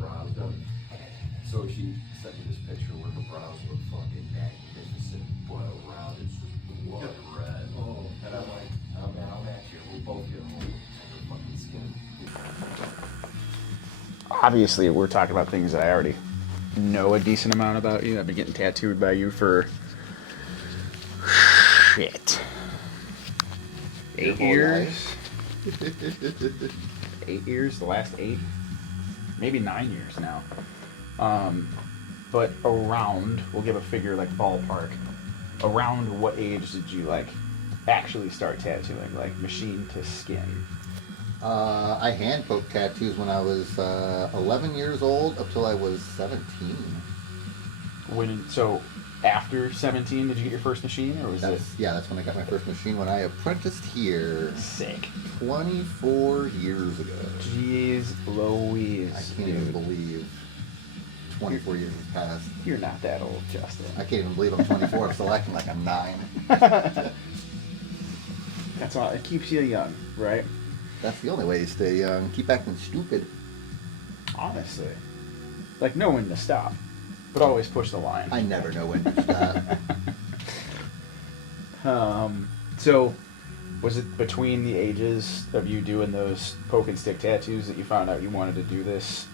brows done. So she sent me this picture where her brows were fucking magnificent, but around it's just blood red. Oh. And I'm like, oh man, I'll match you. We'll both get home and her fucking skin. Obviously, we're talking about things that I already know a decent amount about you. I've been getting tattooed by you for shit. 8 years. 8 years, the last 8, maybe 9 years now. But around, we'll give a figure like ballpark. Around what age did you like actually start tattooing, like machine to skin? I hand poked tattoos when I was 11 years old up till I was 17. So after 17, did you get your first machine, or was it? Yeah, that's when I got my first machine, when I apprenticed here. Sick. 24 years ago. Jeez Louise. I can't even believe 24 years has passed. You're not that old, Justin. I can't even believe I'm 24. I'm still acting like I'm 9. That's all. It keeps you young, right? That's the only way to stay young. Keep acting stupid. Honestly. Like, know when to stop, but always push the line. I never know when to stop. So, was it between the ages of you doing those poke and stick tattoos that you found out you wanted to do this,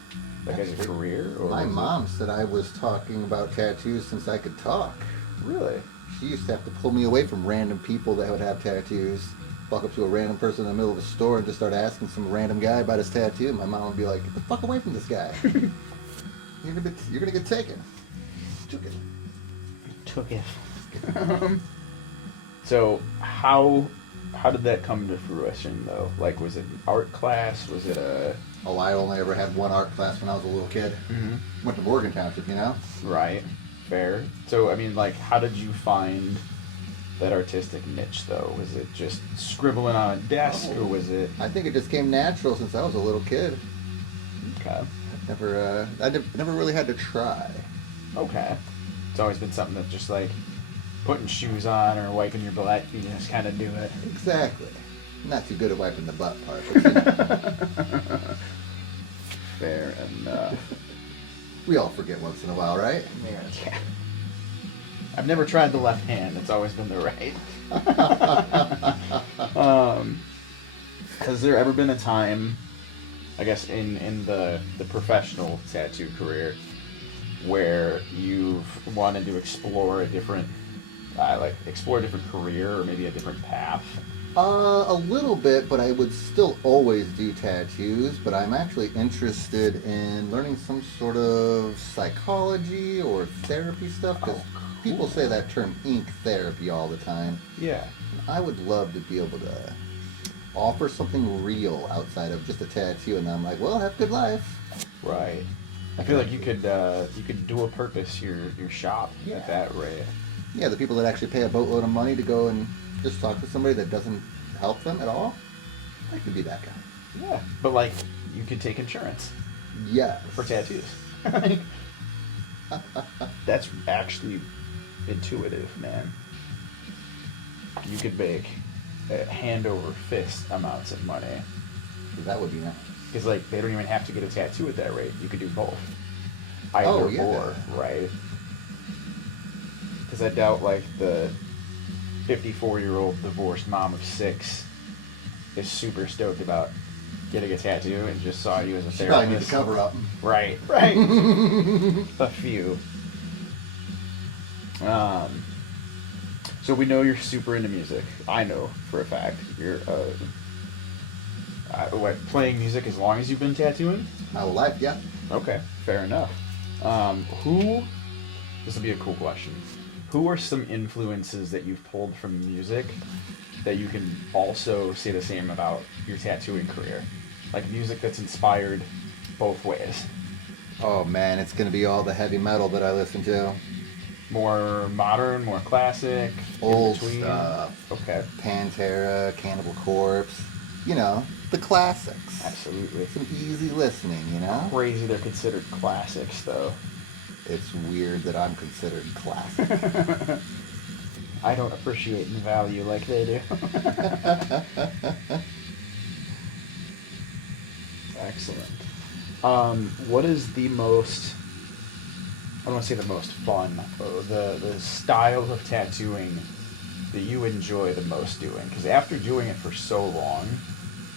like, as a career? Or My mom said I was talking about tattoos since I could talk. Really? She used to have to pull me away from random people that would have tattoos. Walk up to a random person in the middle of a store and just start asking some random guy about his tattoo. My mom would be like, "Get the fuck away from this guy! you're gonna get taken." Took it. So how did that come to fruition though? Like, was it an art class? Was it a? Oh, I only ever had one art class when I was a little kid. Mm-hmm. Went to Morgan Township, you know. Right. Fair. So I mean, like, how did you find that artistic niche though? Was it just scribbling on a desk, or was it? I think it just came natural since I was a little kid. Okay. I never really had to try. Okay. It's always been something that's just like putting shoes on or wiping your butt. You just kind of do it. Exactly. Not too good at wiping the butt part. But, you know. Fair enough. We all forget once in a while, right? Yeah. I've never tried the left hand. It's always been the right. Has there ever been a time, I guess, in the professional tattoo career, where you've wanted to explore a different, explore a different career or maybe a different path? A little bit, but I would still always do tattoos, but I'm actually interested in learning some sort of psychology or therapy stuff, because people say that term ink therapy all the time. Yeah. I would love to be able to offer something real outside of just a tattoo, and I'm like, well, have a good life. Right. I feel like you could dual purpose your shop at that rate. Yeah, the people that actually pay a boatload of money to go and just talk to somebody that doesn't help them at all, I could be that guy. Yeah, but like, you could take insurance. Yes. For tattoos. That's actually intuitive, man. You could make hand over fist amounts of money. That would be nice. Because like, they don't even have to get a tattoo at that rate. You could do both. Either or, right? Because I doubt like the 54-year-old divorced mom of 6 is super stoked about getting a tattoo and just saw you as a therapist. Probably need to cover up. Right. A few. So we know you're super into music. I know for a fact you're playing music as long as you've been tattooing? My whole life, yeah. Okay, fair enough. This will be a cool question. Who are some influences that you've pulled from music that you can also say the same about your tattooing career? Like music that's inspired both ways. Oh man, it's gonna be all the heavy metal that I listen to. More modern, more classic, Old in between? stuff. Okay. Pantera, Cannibal Corpse. You know, the classics. Absolutely. Some easy listening, you know? Crazy they're considered classics, though. It's weird that I'm considered classic. I don't appreciate and value like they do. Excellent. What is the most? I don't want to say the most fun. The style of tattooing that you enjoy the most doing? Because after doing it for so long,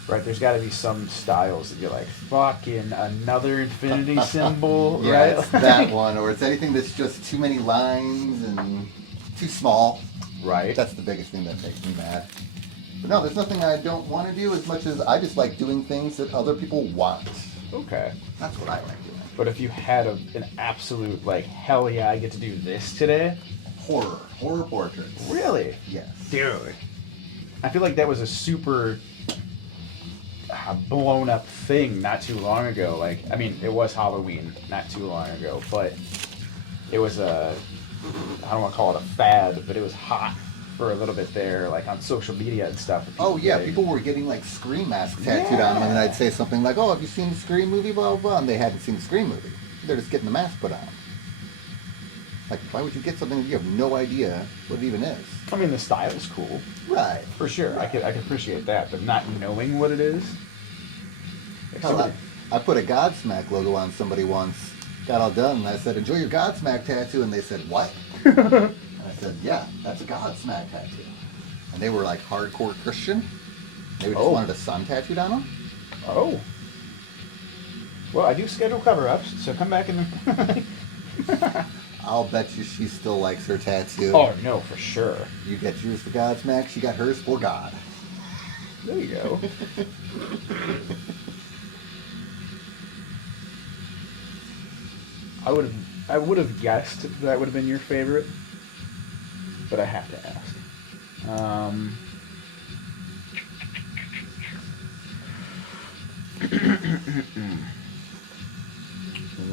right? There's got to be some styles that you're like, fucking another infinity symbol, Yeah, right? it's that one, or it's anything that's just too many lines and too small. Right. That's the biggest thing that makes me mad. But no, there's nothing I don't want to do as much as I just like doing things that other people want. Okay. That's what I like doing. But if you had an absolute, like, hell yeah, I get to do this today. Horror portraits. Really? Yes. Dude. I feel like that was a super blown up thing not too long ago. Like, I mean, it was Halloween not too long ago, but it was I don't want to call it a fad, but it was hot for a little bit there, like on social media and stuff. Oh yeah, getting- people were getting like Scream masks tattooed on them, and then I'd say something like, "Oh, have you seen the Scream movie?" Blah blah blah, and they hadn't seen the Scream movie. They're just getting the mask put on. Like, why would you get something you have no idea what it even is? I mean, the style is cool, Right. for sure. I could appreciate that, but not knowing what it is. Like Hell, somebody- I put a Godsmack logo on somebody once. Got all done, and I said, "Enjoy your Godsmack tattoo," and they said, "What?" And I said, "Yeah, that's a Godsmack tattoo." And they were like hardcore Christian. They just Oh. wanted a sun tattooed on them. Oh. Well, I do schedule cover-ups, so come back and. I'll bet you she still likes her tattoo. Oh no, for sure. You get yours for Godsmack, she got hers for God. There you go. I would have guessed that would have been your favorite, but I have to ask.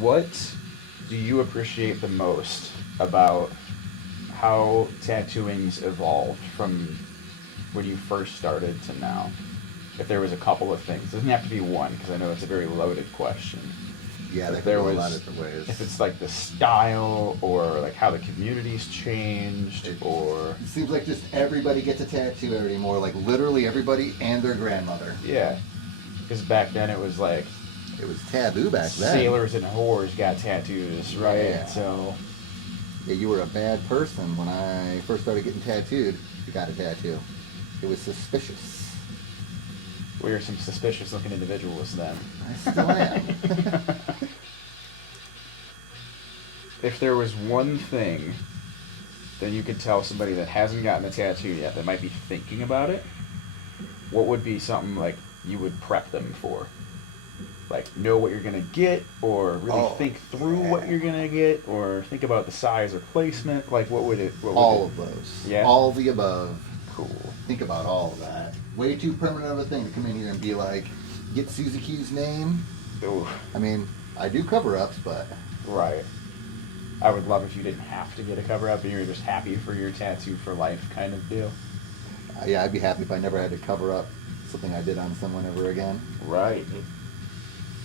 What do you appreciate the most about how tattooing's evolved from when you first started to now? If there was a couple of things, it doesn't have to be one, because I know it's a very loaded question. Yeah, If there there could go a was- lot of different ways. If it's like the style, or like how the community's changed, or It seems like just everybody gets a tattoo anymore, like literally everybody and their grandmother. yeah, because back then it was like It was taboo back then. sailors and whores got tattoos, right? Yeah. So Yeah, you were a bad person when I first started getting tattooed. You got a tattoo. It was suspicious. we were some suspicious looking individuals then. I still am. If there was one thing that you could tell somebody that hasn't gotten a tattoo yet, that might be thinking about it, what would be something like you would prep them for? Like, know what you're gonna get, or really think through what you're gonna get, or think about the size or placement. Like, what would it? What would All it, of those. Yeah? All the above. Cool. Think about all of that. Way too permanent of a thing to come in here and be like, get Susie Q's name. Ooh, I mean, I do cover-ups, but right. I would love if you didn't have to get a cover up and you're just happy for your tattoo for life kind of deal. yeah, I'd be happy if I never had to cover up something I did on someone ever again. Right.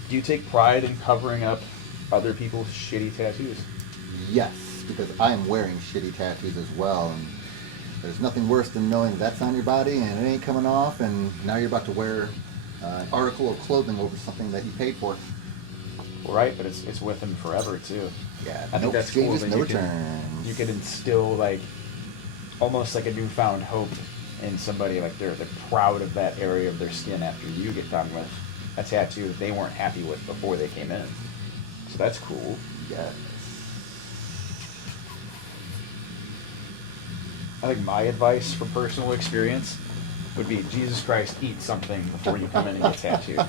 Do you take pride in covering up other people's shitty tattoos? Yes, because I am wearing shitty tattoos as well, and there's nothing worse than knowing that's on your body and it ain't coming off, and now you're about to wear an article of clothing over something that you paid for. Right, but it's with them forever too. Yeah, I no think that's cool exchanges, that no you can, returns. you can instill like almost like a newfound hope in somebody, like they're proud of that area of their skin after you get done with a tattoo that they weren't happy with before they came in. So that's cool. Yes. I think my advice from personal experience would be, Jesus Christ, eat something before you come in and get tattooed.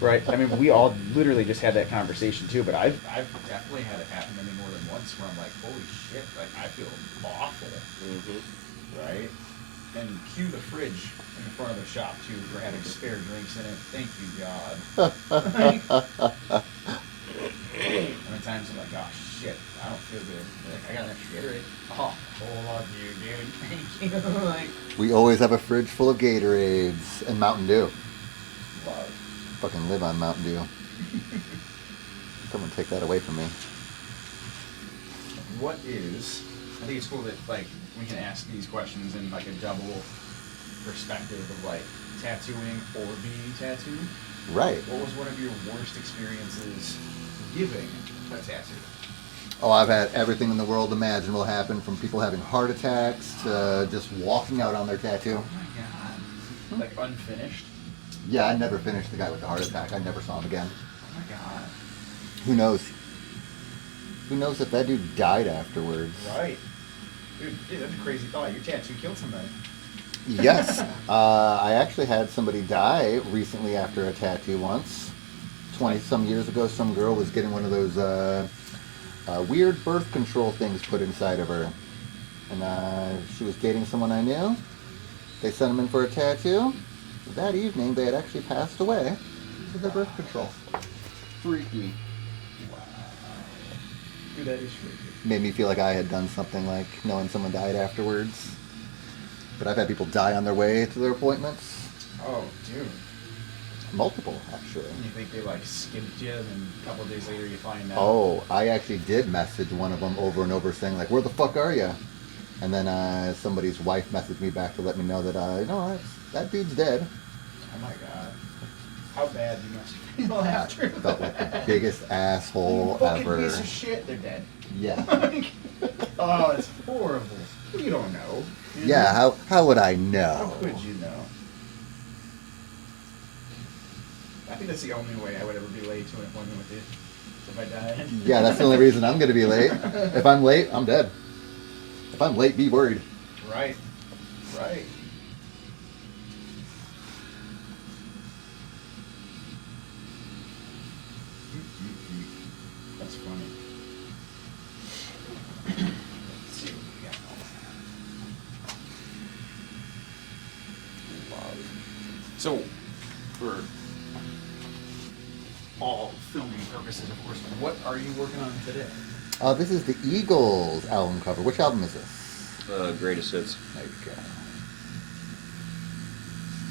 Right? I mean, we all literally just had that conversation too, but I've definitely had it happen to me more than once where I'm like, holy shit, like I feel awful. Right? And cue the fridge in the front of the shop too for having spare drinks in it. Thank you, God. How many times I'm like, oh shit, I don't feel good. Like, I got an extra Gatorade. Oh, I love you, dude. Thank you. Like, We always have a fridge full of Gatorades and Mountain Dew. love. Fucking live on Mountain Dew. Someone take that away from me. What is? I think it's cool that like we can ask these questions in like a double perspective of like tattooing or being tattooed. Right. What was one of your worst experiences giving a tattoo? Oh, I've had everything in the world imaginable happen, from people having heart attacks to just walking out on their tattoo. Oh my god. Like unfinished? Yeah, I never finished the guy with the heart attack. I never saw him again. Oh my god. Who knows? Who knows if that dude died afterwards? Right. Dude, that's a crazy thought. Your tattoo killed somebody. Yes. I actually had somebody die recently after a tattoo once. 20-some years ago, some girl was getting one of those weird birth control things put inside of her. And she was dating someone I knew. They sent him in for a tattoo. That evening, they had actually passed away with their birth control. Freaky. Wow. Dude, that is freaky. Made me feel like I had done something, like knowing someone died afterwards. But I've had people die on their way to their appointments. Oh, dude. Multiple, actually. And you think they like skipped you, and then a couple of days later you find out. Oh, I actually did message one of them over and over saying, like, where the fuck are you? And then somebody's wife messaged me back to let me know that, no, that dude's dead. Oh my god. How bad you must feel after I felt like the biggest asshole fucking ever. piece of shit, they're dead. Yeah. Oh, it's horrible. You don't know. You Yeah, know? how would I How know? could you know? I think that's the only way I would ever be late to an appointment with you. If I died. Yeah, that's the only reason I'm going to be late. If I'm late, I'm dead. If I'm late, be worried. Right. Right. That's funny. Let's see what we got. So, for all filming purposes, of course, what are you working on today? This is the Eagles album cover. Which album is this? Greatest hits. There you go.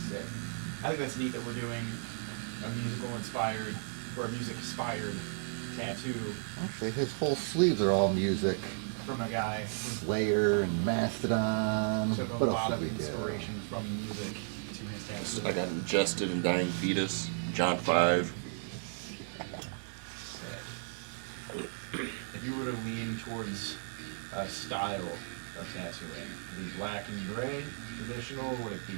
Sick. I think that's neat that we're doing a musical inspired or a music inspired tattoo Actually, his whole sleeves are all music. from a guy who Slayer and Mastodon. took a What lot else of did we do? inspiration from music to his tattoo. I got Ingested and Dying Fetus, John 5. If you were to lean towards a style of tattooing, would it be black and gray, traditional, would it be...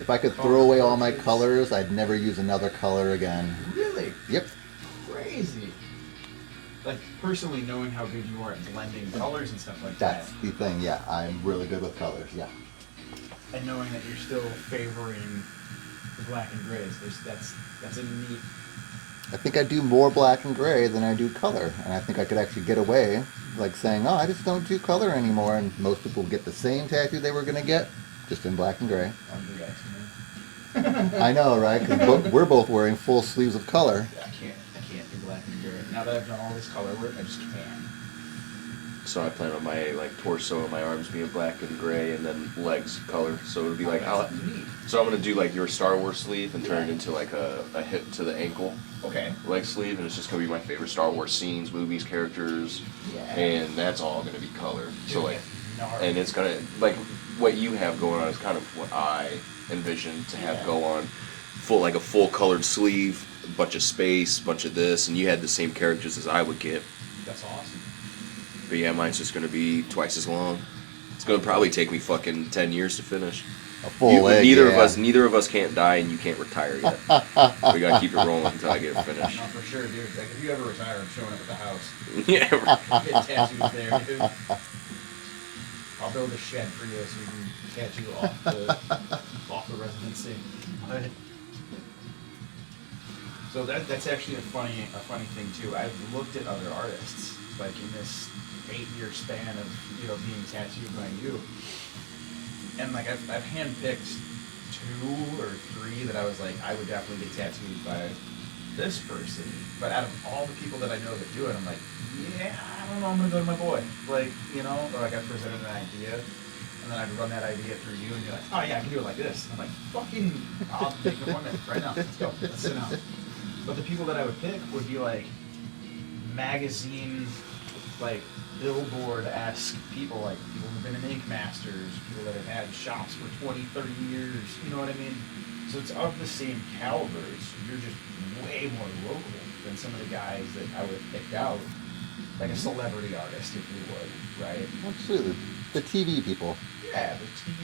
If I could throw away all my colors, I'd never use another color again. Really? Yep. Crazy. Like, personally knowing how good you are at blending colors and stuff like That's that, the thing, yeah. I'm really good with colors, yeah. and knowing that you're still favoring the black and grays, that's a neat... I think I do more black and gray than I do color. And I think I could actually get away, like saying, oh, I just don't do color anymore. And most people get the same tattoo they were going to get, just in black and gray. I know, right? Because we're both wearing full sleeves of color. I can't do black and gray. Now that I've done all this color work, I just can't. So I plan on my torso and my arms being black and gray, and then legs color. So it'll be like, so I'm gonna do like your Star Wars sleeve and turn it into like a hip to the ankle Okay. leg sleeve, and it's just gonna be my favorite Star Wars scenes, movies, characters, Yeah. and that's all gonna be color. So like, Gnarly. and it's gonna like what you have going on is kind of what I envision to have go on, like a full colored sleeve, a bunch of space, bunch of this, and you had the same characters as I would get. That's awesome. But yeah, mine's just gonna be twice as long. It's gonna probably take me fucking 10 years to finish. A full leg, neither yeah. neither of us can't die, and you can't retire yet. We gotta keep it rolling until I get it No, finished. for sure, dude. Like, if you ever retire, I'm showing up at the house. Yeah. Get tattoos there, dude. I'll build a shed for you so you can tattoo off the residency. So that's actually a funny thing too. I've looked at other artists, like in this 8-year span of being tattooed by you, and like I've handpicked 2 or 3 that I was like I would definitely get tattooed by this person. But out of all the people that I know that do it, I'm like, yeah, I don't know, I'm gonna go to my boy. Like, or like I presented an idea, and then I'd run that idea through you, and you're like, oh yeah, I can do it like this. And I'm like, fucking, I'll make an appointment right now. Let's go. Let's sit down. But the people that I would pick would be like magazine, like billboard-esque people, like people who've been in Ink Masters, people that have had shops for 20, 30 years, you know what I mean? So it's of the same calibers. You're just way more local than some of the guys that I would have picked out, like a celebrity artist, if you would, right? Absolutely. The TV people. Yeah,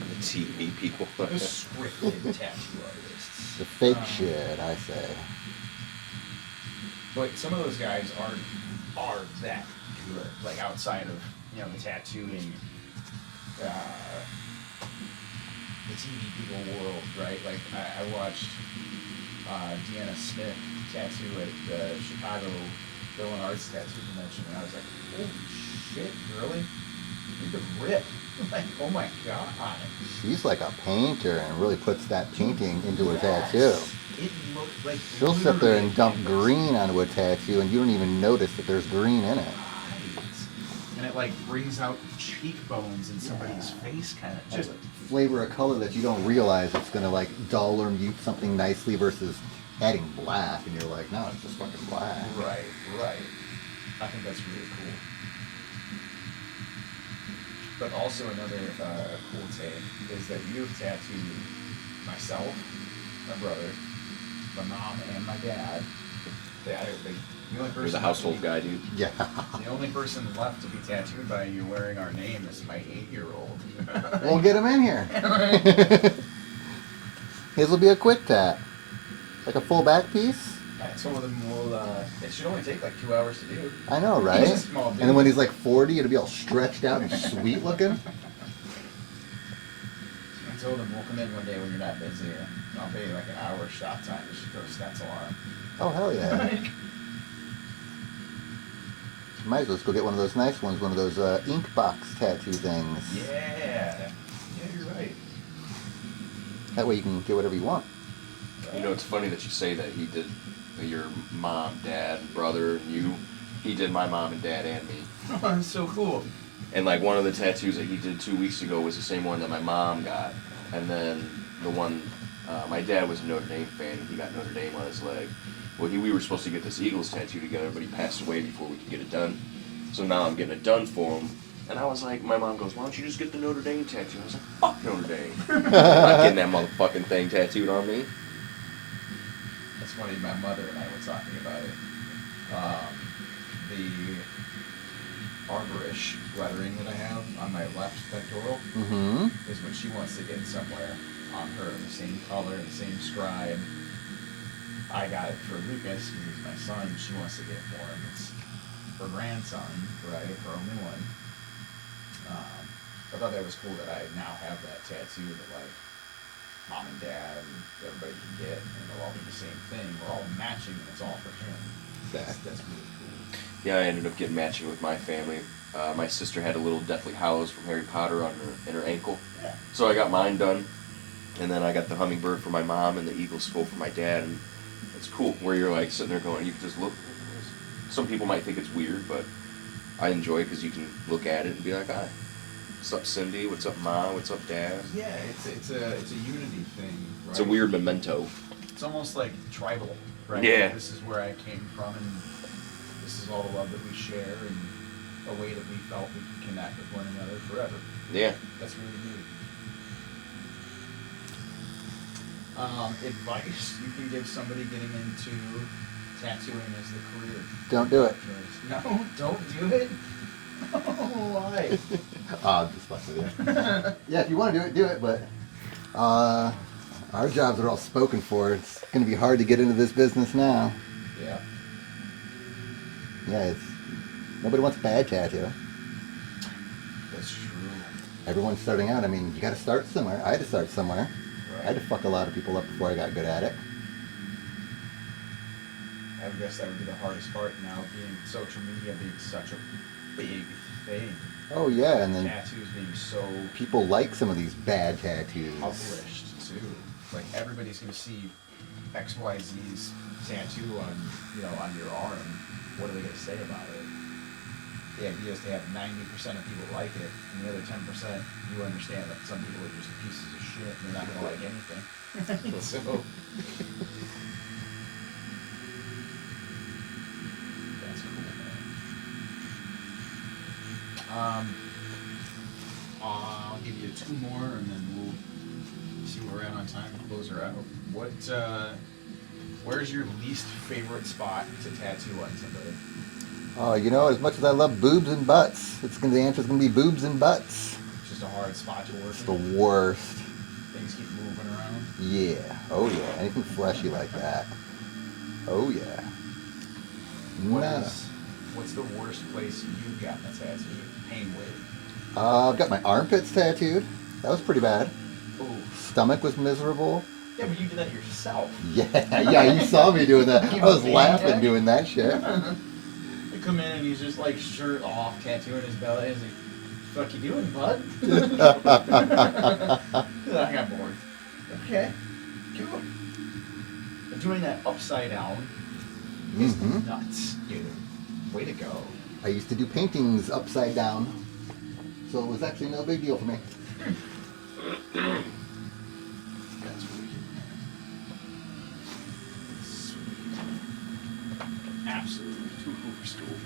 The TV people. the scripted tattoo artists. The fake Um, shit, I say. But some of those guys are that good, like outside of the tattooing, the TV people world, right? Like I watched Deanna Smith tattoo at the Chicago Film and Arts Tattoo Convention, and I was like, holy shit, really? You could rip. Like, oh my god. She's like a painter and really puts that painting into her Yes. tattoo. It looked like She'll sit there and dump literally green onto a tattoo and you don't even notice that there's green in it. Right. And it like brings out cheekbones in somebody's face, kind of just. Flavor a color that you don't realize it's gonna like dull or mute something nicely versus adding black and you're like, no, it's just fucking black. Right, right. I think that's really cool. But also another cool take is that you've tattooed myself, my brother, my mom, and my dad. The only person There's a household guy, dude. Yeah. The only person left to be tattooed by you wearing our name is my 8-year-old. We'll get him in here. His will be a quick tat. Like a full back piece. I told him it should only take like 2 hours to do. I know, right? He's a small dude. And then when he's like 40, it'll be all stretched out and sweet looking. I told him we'll come in one day when you're not busy and I'll pay you like an hour shop time to throw a stencil on. Oh, hell yeah. Might as well just go get one of those nice ones, one of those ink box tattoo things. Yeah, you're right. That way you can get whatever you want. You know, it's funny that you say that he did your mom, dad, brother, and you. He did my mom and dad and me. Oh, that's so cool. And like one of the tattoos that he did 2 weeks ago was the same one that my mom got. And then the one, my dad was a Notre Dame fan and he got Notre Dame on his leg. Well, we were supposed to get this Eagles tattoo together, but he passed away before we could get it done. So now I'm getting it done for him. And I was like, my mom goes, why don't you just get the Notre Dame tattoo? I was like, fuck Notre Dame. I'm not getting that motherfucking thing tattooed on me. That's funny, my mother and I were talking about it. The arborish lettering that I have on my left pectoral Mm-hmm. is what she wants to get somewhere on her, the same color, the same scribe. I got it for Lucas, because he's my son. She wants to get it for him. It's her grandson, right? Her only one. I thought that was cool that I now have that tattoo that like mom and dad and everybody can get, and it'll all be the same thing. We're all matching, and it's all for him. That's really cool. Yeah, I ended up getting matching with my family. My sister had a little Deathly Hallows from Harry Potter on her ankle. Yeah. So I got mine done. And then I got the hummingbird for my mom and the eagle skull for my dad. And it's cool where you're like sitting there going, you can just look. Some people might think it's weird, but I enjoy it because you can look at it and be like, hi. What's up, Cindy? What's up, Ma? What's up, Dad? Yeah, it's a unity thing. Right? It's a weird memento. It's almost like tribal, right? Yeah. This is where I came from, and this is all the love that we share, and a way that we felt we could connect with one another forever. Yeah. That's really neat. Advice you can give somebody getting into tattooing as the career? Don't do it. No, don't do it. Oh, why? I'm just fucking with you. Yeah, if you want to do it, but our jobs are all spoken for. It's going to be hard to get into this business now. Yeah. Yeah, nobody wants a bad tattoo. That's true. Everyone's starting out. I mean, you got to start somewhere. I had to start somewhere. I had Right. to fuck a lot of people up before I got good at it. I guess that would be the hardest part now, being social media being such a big thing. Oh yeah, and then Tattoos being so people like some of these bad tattoos. published too. Like everybody's gonna see XYZ's tattoo on your arm. What are they gonna say about it? The idea is to have 90% of people like it, and the other 10% you understand that some people are just pieces of shit and they're not gonna like anything. So that's cool, man. I'll give you 2 more and then we'll see where we're at on time. Close her out. What? Where's your least favorite spot to tattoo on somebody? You know, as much as I love boobs and butts, the answer's gonna be boobs and butts. It's just a hard spot to work. It's the in. worst. Things keep moving around. Yeah. Oh yeah. Anything fleshy like that. Oh yeah. What's the worst place you've gotten a tattoo? Pain-wise. I've got my armpits tattooed. That was pretty bad. Ooh. Stomach was miserable. Yeah, but you did that yourself. Yeah, you saw me doing that. I was laughing doing that shit. They come in and he's just like shirt off, tattooing his belly. He's like, "Fuck you doing, bud?" I got bored. Okay, cool. But doing that upside down is nuts, dude. Way to go. I used to do paintings upside down, so it was actually no big deal for me. That's wicked, man. Sweet. Absolutely too cool for school.